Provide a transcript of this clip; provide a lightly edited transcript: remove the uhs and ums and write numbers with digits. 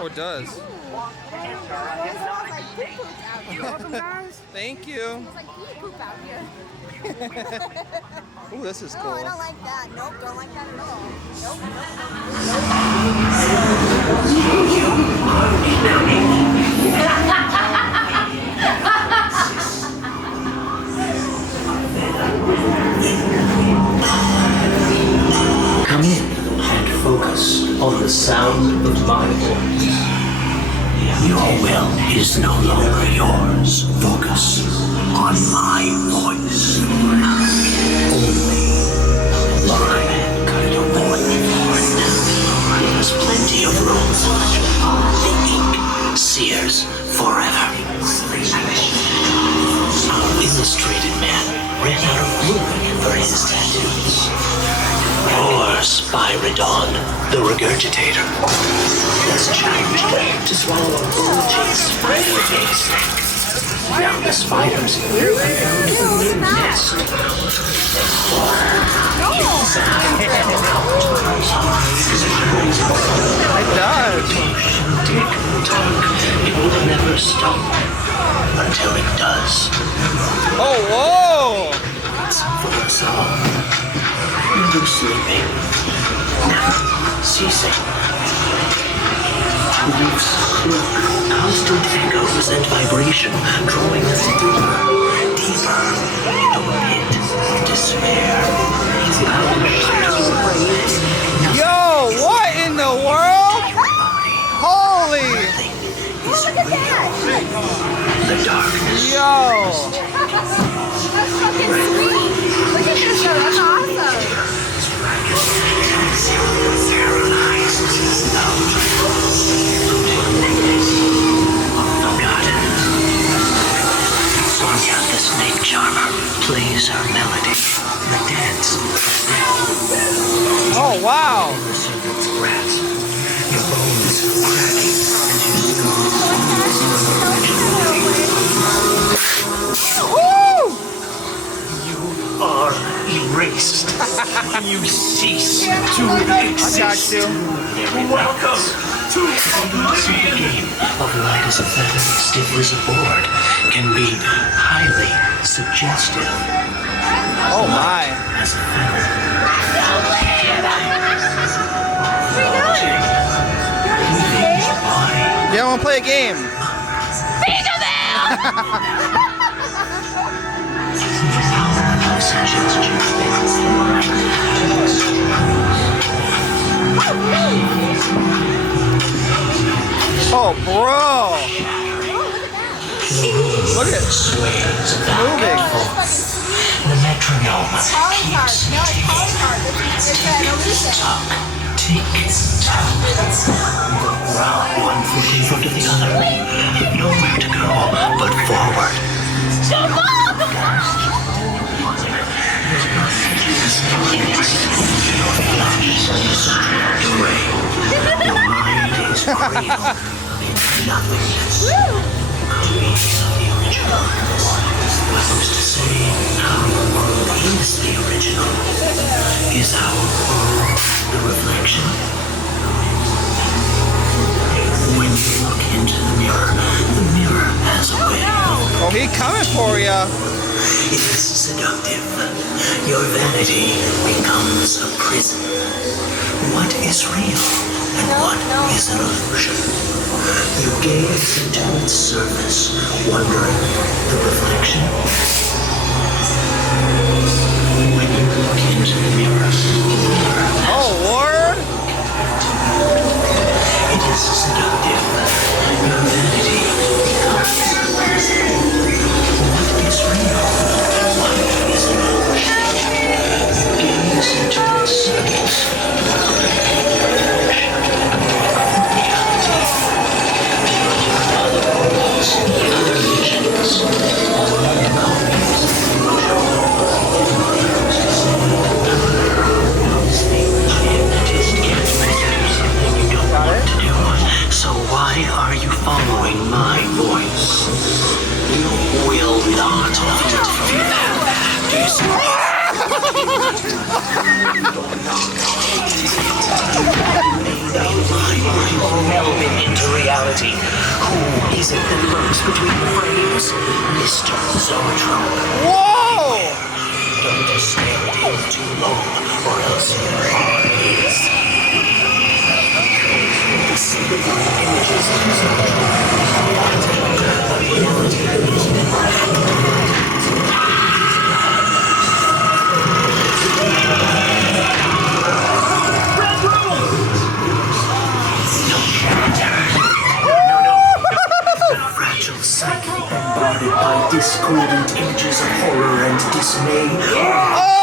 Oh, it does. You're welcome, guys. Thank you. Ooh, this is cool. No, I don't like that. Nope, don't like that at all. Come in and focus on the sound of my voice. Your will is no longer yours. Focus on my voice. Only my voice. There's plenty of room. The ink sears forever. Our illustrated man ran out of room for his tattoos. Or Spyridon, the regurgitator, has challenged me to swallow a bulging spider face. Now the spiders nest. It does. Tick tock. It will never stop until it does. Oh, whoa! It's for us all. Never sleeping. Ceasing. Beliefs cloak, constant echoes and vibration, drawing us deeper, deeper into a pit of despair. Yo, what in the world? Holy! Is real. The darkness. Yo! That's fucking sweet. Look at this though, that's awesome. Forgotten. Sonia, the snake charmer, plays her melody. The dance. Oh, wow! The serpent's grasp. Your bones cracking Woo! You are erased. You cease to exist. I got you. Welcome to oblivion. Game of light as a feather, stiff as a board, can be highly suggestive. Oh, my. As a feather. Yeah, I want to play a game. Oh, bro! Look at it. Sways back Moving. and forth. The metronome keeps tock, tick tock. Round one foot in front of the other. Nowhere to go but forward. Your mind is cradled in nothingness. Copies of the original. Who's to say how the world is the original? Is our world the reflection? When you look into the mirror has a way of Oh, he coming for ya. It is seductive. Your vanity becomes a prison. What is real and what is an illusion? You gaze into its surface, wondering the reflection. When you look into the mirror Oh, Lord! it is seductive. Your vanity becomes a prison. What is real? What is an illusion? You gaze into its surface, so reality. Who is it that lurks between the frames? Mr. Zoetrope. Whoa! Don't stand in too long, or else your heart is. Disfiguring images of fragile psyche bombarded by discordant images of horror and dismay.